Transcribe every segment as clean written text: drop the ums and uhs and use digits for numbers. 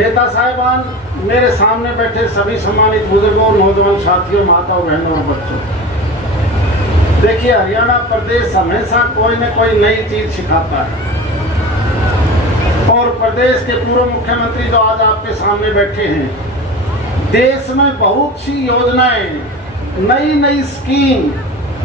नेता साहिबान, मेरे सामने बैठे सभी सम्मानित बुजुर्गों, नौजवान साथियों, माताओं, बहनों और बच्चों, देखिए हरियाणा प्रदेश हमेशा कोई न कोई नई चीज सिखाता है और प्रदेश के पूर्व मुख्यमंत्री जो आज आपके सामने बैठे हैं, देश में बहुत सी योजनाएं, नई नई स्कीम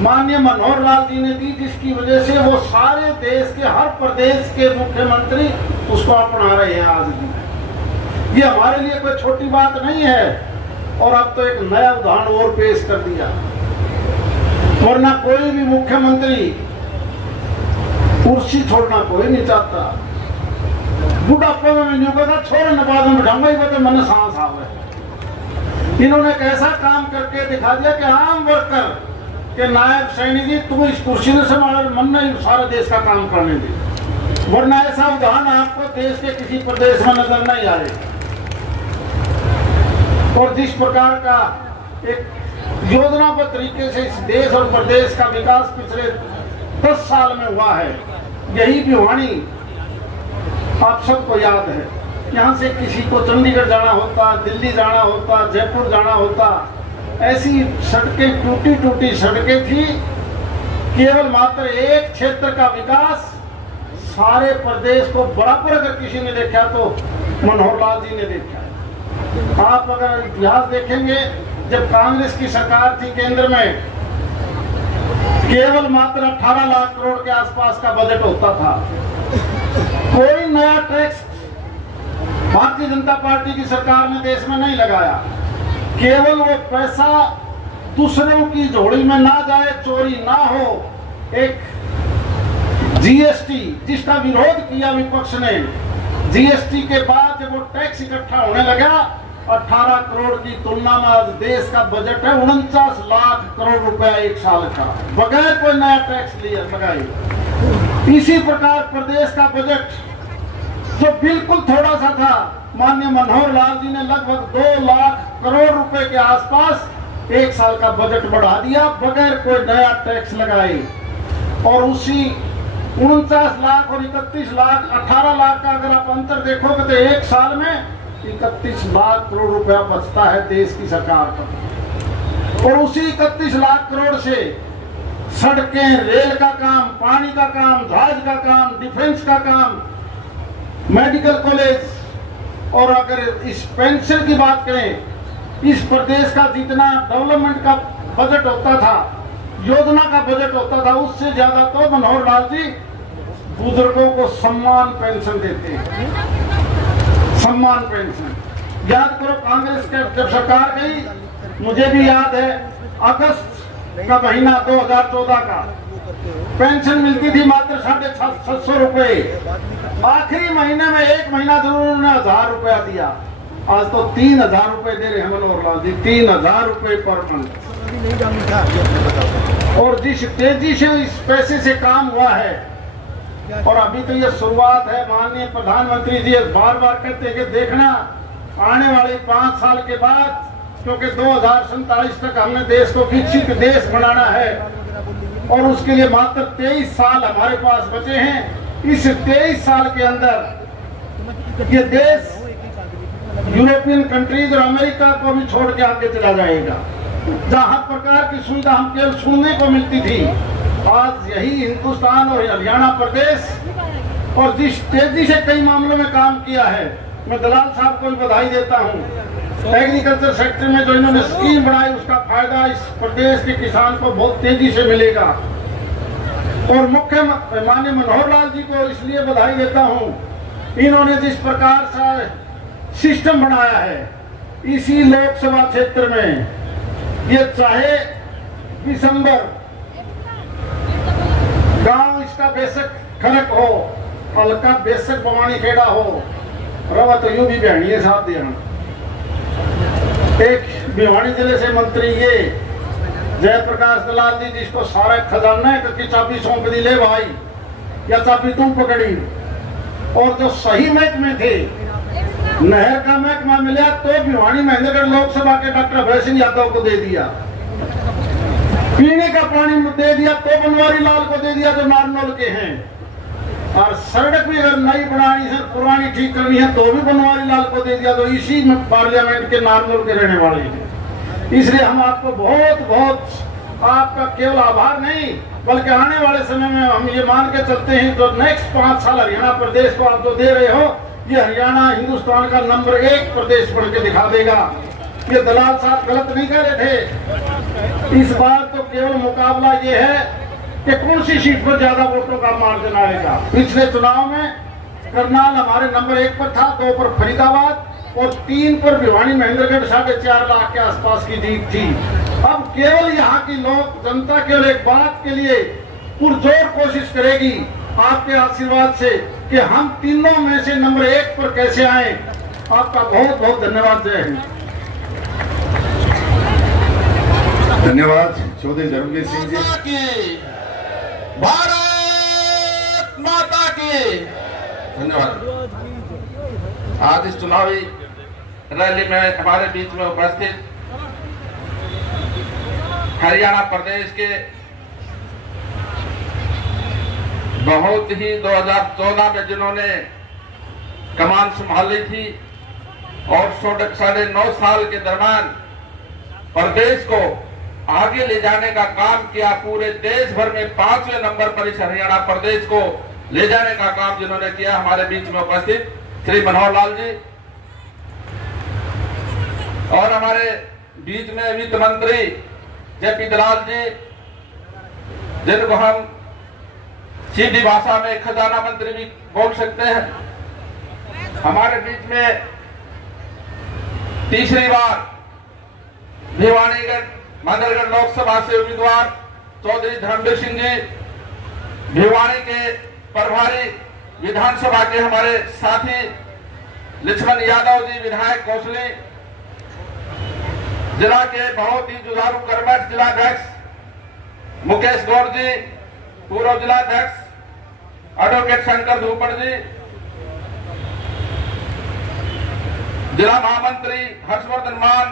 माननीय मनोहर लाल जी ने दी, जिसकी वजह से वो सारे देश के हर प्रदेश के मुख्यमंत्री उसको अपना रहे हैं। आज भी ये हमारे लिए कोई छोटी बात नहीं है और अब तो एक नया उदाहरण और पेश कर दिया। वरना कोई भी मुख्यमंत्री कुर्सी छोड़ना कोई नहीं चाहता। बुढ़ापे में नहीं कहता छोड़ न बाद में बैठाऊंगा, ये तो मन सांस आवे। इन्होंने एक ऐसा काम करके दिखा दिया कि आम वर्कर के नायब सैनिक जी तू इस कुर्सी से संभाल, मन नहीं सारा देश का काम करने दे। वरना ऐसा उदाहरण आपको देश के किसी प्रदेश में नजर नहीं आए। और जिस प्रकार का एक योजनाबद्ध तरीके से इस देश और प्रदेश का विकास पिछले 10 साल में हुआ है, यही भिवानी आप सबको याद है। यहाँ से किसी को चंडीगढ़ जाना होता, दिल्ली जाना होता, जयपुर जाना होता, ऐसी सड़कें टूटी टूटी सड़कें थी। केवल मात्र एक क्षेत्र का विकास सारे प्रदेश को बराबर अगर किसी ने देखा तो मनोहर लाल जी ने देखा है। आप अगर इतिहास देखेंगे, जब कांग्रेस की सरकार थी केंद्र में, केवल मात्र 18 लाख करोड़ के आसपास का बजट होता था। कोई नया टैक्स भारतीय जनता पार्टी की सरकार ने देश में नहीं लगाया। केवल वो पैसा दूसरों की झोली में ना जाए, चोरी ना हो। एक जीएसटी जिसका विरोध किया विपक्ष ने, जीएसटी के बाद जब वो टैक्स इकट्ठा होने लगा, 18 करोड़ की तुलना में आज देश का बजट है 49 लाख करोड़ रुपया एक साल का, बगैर कोई नया टैक्स लिया लगाए। इसी प्रकार प्रदेश का बजट जो बिल्कुल थोड़ा सा था, माननीय मनोहर लाल जी ने लगभग 2 लाख करोड़ रुपए के आसपास एक साल का बजट बढ़ा दिया बगैर कोई नया टैक्स लगाए। और उसी 49 लाख और 31 लाख 18 लाख का अगर आप अंतर देखोगे तो एक साल में 31 लाख करोड़ रुपया बचता है देश की सरकार का। और उसी 31 लाख करोड़ से सड़कें, रेल का काम, पानी का काम, जहाज का काम, डिफेंस का काम, मेडिकल कॉलेज, और अगर इस पेंशन की बात करें, इस प्रदेश का जितना डेवलपमेंट का बजट होता था, योजना का बजट होता था, उससे ज्यादा तो मनोहर लाल जी बुजुर्गों को सम्मान पेंशन देते हैं। सम्मान पेंशन याद करो, कांग्रेस के जब सरकार गई, मुझे भी याद है, अगस्त का महीना 2014 का पेंशन मिलती थी मात्र 650 रुपए। आखिरी महीने में एक महीना जरूर उन्होंने 1000 रुपया दिया। आज तो 3000 रुपए दे रहे हैं मनोहर लाल जी, 3000 रुपए पर मंथ। और जिस तेजी से इस पैसे से काम हुआ है, और अभी तो ये शुरुआत है। माननीय प्रधानमंत्री जी बार बार कहते हैं कि देखना आने वाले 5 साल के बाद, क्योंकि 2047 तक हमने देश को विकसित देश बनाना है और उसके लिए मात्र 23 साल हमारे पास बचे हैं। इस 23 साल के अंदर ये देश यूरोपियन कंट्रीज और अमेरिका को भी छोड़ के आगे चला जाएगा। जहाँ हर प्रकार की सुविधा हम केवल सुनने को मिलती थी, आज यही हिंदुस्तान और हरियाणा प्रदेश, और जिस तेजी से कई मामलों में काम किया है, मैं दलाल साहब को भी बधाई देता हूँ। एग्रीकल्चर सेक्टर में जो इन्होंने स्कीम बनाई, उसका फायदा इस प्रदेश के किसान को बहुत तेजी से मिलेगा। और मुख्य माननीय मनोहर लाल जी को इसलिए बधाई देता हूँ, इन्होंने जिस प्रकार से सिस्टम बनाया है इसी लोकसभा क्षेत्र में, ये चाहे दिसंबर गांव इसका बेशक खरक हो, हल्का बेशक बवानी खेड़ा हो, रवा तो यूं भी बहनी साथ देना। एक भिवानी जिले से मंत्री ये जयप्रकाश दलाल जी, जिसको सारा खजाना की चाबी सौंप दी, ले भाई या चाबी तू पकड़ी। और जो सही महकमे थे, नहर का महकमा मिला तो भिवानी महेंद्रगढ़ लोकसभा के डॉक्टर अभय सिंह यादव को दे दिया, पीने का पानी दे दिया तो बनवारी लाल को दे दिया जो नारनौल के हैं। और सड़क भी अगर नई बनानी है, पुरानी ठीक करनी है, तो भी बनवारी लाल को दे दिया। तो इसी में पार्लियामेंट के नारनौल के रहने वाले हैं। इसलिए हम आपको बहुत बहुत आपका केवल आभार नहीं, बल्कि आने वाले समय में हम ये मान के चलते हैं तो नेक्स्ट 5 साल हरियाणा प्रदेश को आप जो दे रहे हो, ये हरियाणा हिंदुस्तान का नंबर 1 प्रदेश बन के दिखा देगा। ये दलाल साहब गलत नहीं कह रहे थे। इस बार तो केवल मुकाबला ये है कि कौन सी सीट पर ज्यादा वोटों का मार्जिन आएगा। पिछले चुनाव में करनाल हमारे नंबर 1 पर था, 2 पर फरीदाबाद और 3 पर भिवानी महेंद्रगढ़ 4.5 लाख के आसपास की जीत थी। अब केवल यहाँ की लोग जनता केवल एक बात के लिए पुरजोर कोशिश करेगी आपके आशीर्वाद से कि हम तीनों में से नंबर 1 पर कैसे आए। आपका बहुत बहुत धन्यवाद। जय हिंद। धन्यवाद चौधरी धर्मवीर सिंह जी। भारत माता की धन्यवाद। आज इस चुनावी रैली में हमारे बीच में उपस्थित हरियाणा प्रदेश के बहुत ही 2014 में जिन्होंने कमान संभाली थी और 9.5 साल के दरमियान प्रदेश को आगे ले जाने का काम किया, पूरे देश भर में 5वें नंबर पर इस हरियाणा प्रदेश को ले जाने का काम जिन्होंने किया, हमारे बीच में उपस्थित श्री मनोहर लाल जी और हमारे बीच में वित्त मंत्री जेपी दलाल जी, जिनको हम सीधी भाषा में खजाना मंत्री भी बोल सकते हैं। हमारे बीच में तीसरी बार भिवानीगढ़ महेंद्रगढ़ लोकसभा से उम्मीदवार चौधरी धर्मवीर सिंह जी, भिवानी के प्रभारी विधानसभा के हमारे साथी लक्ष्मण यादव जी, विधायक कौशली, जिला के बहुत ही जुझारू कर्मठ जिलाध्यक्ष मुकेश गौड़ जी, पूर्व जिलाध्यक्ष एडवोकेट शंकर धूपड़ जी, जिला महामंत्री हर्षवर्धन मान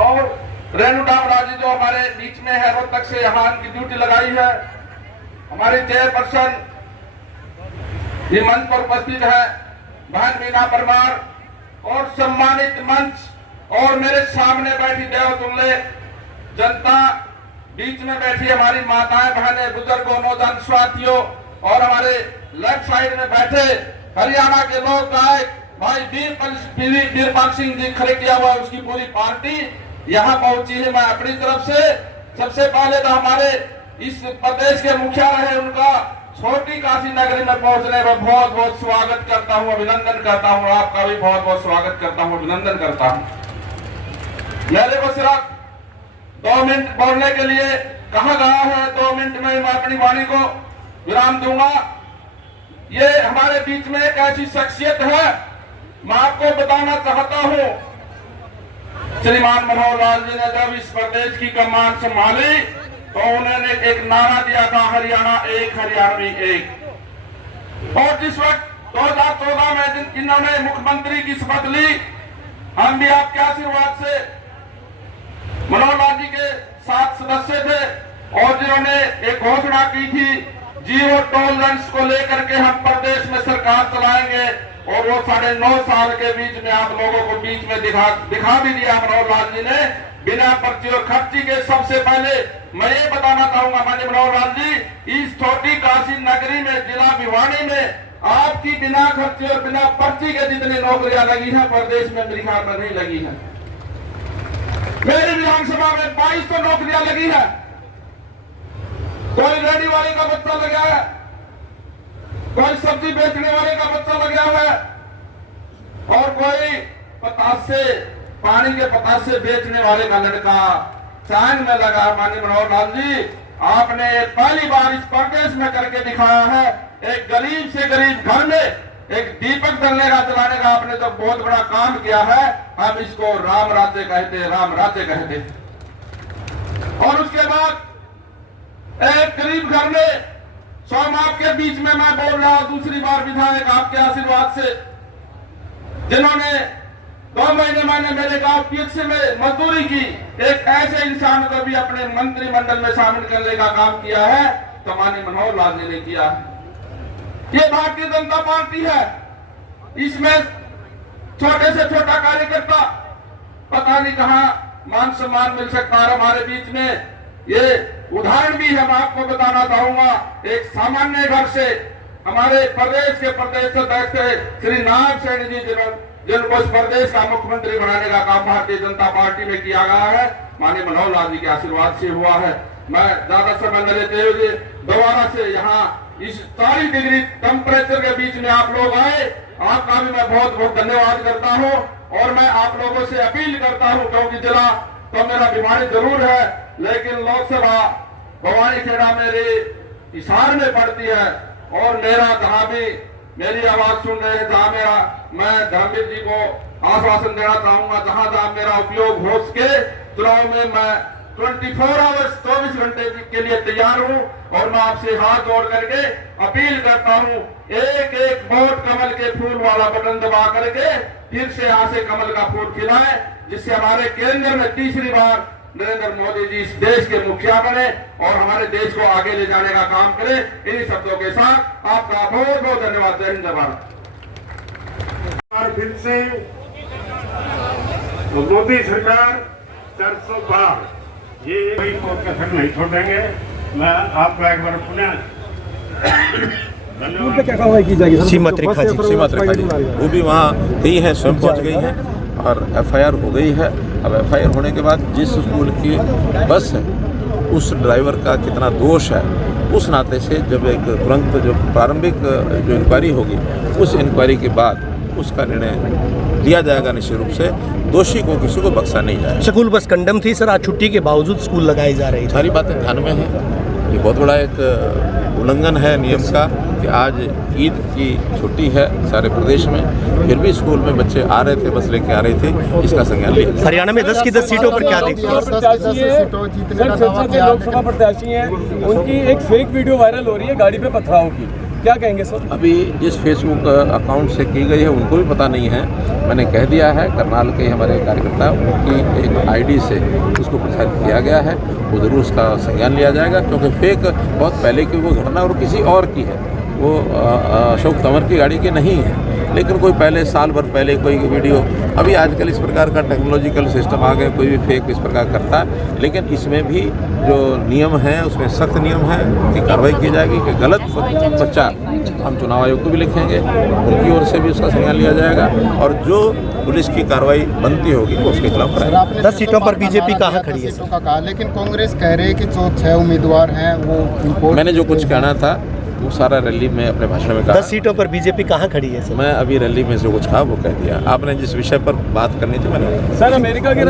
और रेणु डामरा जी जो हमारे बीच में है, रोहतक से यहाँ की ड्यूटी लगाई है। हमारी चेयरपर्सन ये मंच पर उपस्थित है बहन मीना परमार और सम्मानित मंच और मेरे सामने बैठी देवतुल्य जनता, बीच में बैठी हमारी माताएं बहनें बुजुर्गों नौजवान साथियों और हमारे लेफ्ट साइड में बैठे हरियाणा के लोक गायक भाई वीरपाल सिंह जी खड़े किया हुआ उसकी पूरी पार्टी यहाँ पहुंची है। मैं अपनी तरफ से सबसे पहले तो हमारे इस प्रदेश के मुखिया रहे उनका छोटी काशी नगरी में पहुंचने में बहुत बहुत स्वागत करता हूं, अभिनंदन करता हूं। आपका भी बहुत बहुत स्वागत करता हूं, अभिनंदन करता हूं। मेरे को सिर्फ 2 मिनट बोलने के लिए कहा गया है, 2 मिनट में मैं अपनी वाणी को विराम दूंगा। ये हमारे बीच में एक ऐसी शख्सियत है, मैं आपको बताना चाहता हूं, श्रीमान मनोहर लाल जी ने जब इस प्रदेश की कमान संभाली तो उन्होंने एक नारा दिया था, हरियाणा एक हरियाणवी एक। और जिस वक्त 2014 में जिन्होंने मुख्यमंत्री की शपथ ली, हम भी आपके आशीर्वाद से मनोहर लाल जी के 7 सदस्य थे और जिन्होंने एक घोषणा की थी, जीरो टॉलरेंस को लेकर के हम प्रदेश में सरकार चलाएंगे और वो 9.5 साल के बीच में आप लोगों को बीच में दिखा भी दिया मनोहर लाल जी ने, बिना पर्ची और खर्ची के। सबसे पहले मैं ये बताना चाहूंगा माननीय मनोहर लाल जी, इस छोटी काशी नगरी में जिला भिवानी में आपकी बिना खर्ची और बिना पर्ची के जितनी नौकरियां लगी हैं प्रदेश में मेरे ख्याल में नहीं लगी है। मेरी विधानसभा में 2200 नौकरियां लगी है। कोई रेडी वाले का बच्चा लगा है, कोई सब्जी बेचने वाले का बच्चा लगा है और कोई पतासे पानी के पतासे बेचने वाले का लड़का चांद में लगा। माननीय मनोहर लाल जी, आपने पहली बार इस प्रदेश में करके दिखाया है, एक गरीब से गरीब घर में एक दीपक जलने का जलाने का आपने तो बहुत बड़ा काम किया है। हम इसको राम राज्य कहते, राम राज्य कहते। और उसके बाद एक गरीब घर में स्वयं आपके बीच में मैं बोल रहा हूं, दूसरी बार विधायक आपके आशीर्वाद से, जिन्होंने 2 महीने मेरे गांव पीएचसी में मजदूरी की, एक ऐसे इंसान को भी अपने मंत्रिमंडल में शामिल करने का काम किया है तो माननीय मनोहर लाल जी ने किया। ये भारतीय जनता पार्टी है। इसमें छोटे से छोटा कार्यकर्ता पता नहीं कहां मान सम्मान मिल सकता है हमारे बीच में। ये उदाहरण भी हम आपको बताना चाहूंगा। एक सामान्य घर से हमारे प्रदेश के प्रदेश अध्यक्ष श्री नायब सैनी जी जिनको इस प्रदेश का मुख्यमंत्री बनाने का काम भारतीय जनता पार्टी में किया गया है, माननीय मनोहर लाल जी के आशीर्वाद से हुआ है। मैं ज्यादा समय न लेते हुए दोबारा से यहाँ इस 40 डिग्री टेम्परेचर के बीच में आप लोग आए, आपका भी मैं बहुत बहुत धन्यवाद करता हूँ। और मैं आप लोगों से अपील करता हूँ, क्योंकि जिला तो मेरा भिवानी जरूर है, लेकिन लोकसभा भवानी खेड़ा मेरे हिसार में पड़ती है। और मेरा जहां भी मेरी आवाज सुन रहे हैं, जहां मेरा मैं धर्मवीर जी को आश्वासन देना चाहूंगा, जहां जहां मेरा उपयोग हो सके चुनाव में मैं 24 आवर्स 24 घंटे के लिए तैयार हूं। और मैं आपसे हाथ जोड़ करके अपील करता हूं, एक एक वोट कमल के फूल वाला बटन दबा करके फिर से यहाँ से कमल का फूल खिलाएं, जिससे हमारे केंद्र में तीसरी बार नरेंद्र मोदी जी इस देश के मुखिया बने और हमारे देश को आगे ले जाने का काम करें। इन्हीं शब्दों के साथ आपका बहुत बहुत धन्यवाद। जय हिंद, जय भारत। और फिर से मोदी सरकार 400 पार, ये कोई कसर नहीं छोड़ेंगे। मैं आपका एक बार पुनः धन्यवाद। सीमा त्रिखा जी वो भी वहाँ गई है, स्वयं पहुँच गई है और FIR हो गई है। अब FIR होने के बाद जिस स्कूल की बस है उस ड्राइवर का कितना दोष है, उस नाते से जब एक तुरंत जो प्रारंभिक जो इंक्वायरी होगी उस इंक्वायरी के बाद उसका निर्णय लिया जाएगा। निश्चित रूप से दोषी को किसी को बख्शा नहीं जाएगा। स्कूल बस कंडम थी सर, आज छुट्टी के बावजूद स्कूल लगाई जा रही है। सारी बातें ध्यान में है। ये बहुत बड़ा एक उल्लंघन है नियम का कि आज ईद की छुट्टी है सारे प्रदेश में, फिर भी स्कूल में बच्चे आ रहे थे, बस लेके आ रहे थे, इसका संज्ञान लिया। हरियाणा में 10 की 10 सीटों पर क्या देखते हैं? लोकसभा प्रत्याशी हैं, उनकी एक फेक वीडियो वायरल हो रही है गाड़ी पे पथराव की, क्या कहेंगे सर? अभी जिस फेसबुक अकाउंट से की गई है उनको भी पता नहीं है। मैंने कह दिया है, करनाल के हमारे कार्यकर्ता उनकी एक ID से उसको प्रचारित किया गया है, वो ज़रूर उसका संज्ञान लिया जाएगा, क्योंकि फेक बहुत पहले की वो घटना और किसी और की है, वो अशोक तंवर की गाड़ी की नहीं है। लेकिन कोई पहले साल भर पहले कोई वीडियो, अभी आजकल इस प्रकार का टेक्नोलॉजिकल सिस्टम आ गया, कोई भी फेक इस प्रकार करता है। लेकिन इसमें भी जो नियम है उसमें सख्त नियम है कि कार्रवाई की जाएगी कि गलत प्रचार हम चुनाव आयोग को भी लिखेंगे, उनकी ओर से भी उसका संज्ञान लिया जाएगा और जो पुलिस की कार्रवाई बनती होगी वो उसके खिलाफ कराएगी। 10 सीटों पर बीजेपी कहाँ खड़ी है? सीटों का कहा, लेकिन कांग्रेस कह रही है कि जो 6 उम्मीदवार हैं वो मैंने जो कुछ कहना था वो सारा रैली में अपने भाषण में कहा। 10 सीटों पर बीजेपी कहाँ खड़ी है सर? मैं अभी रैली में जो कुछ कहा वो कह दिया। आपने जिस विषय पर बात करनी थी मैंने सर अमेरिका के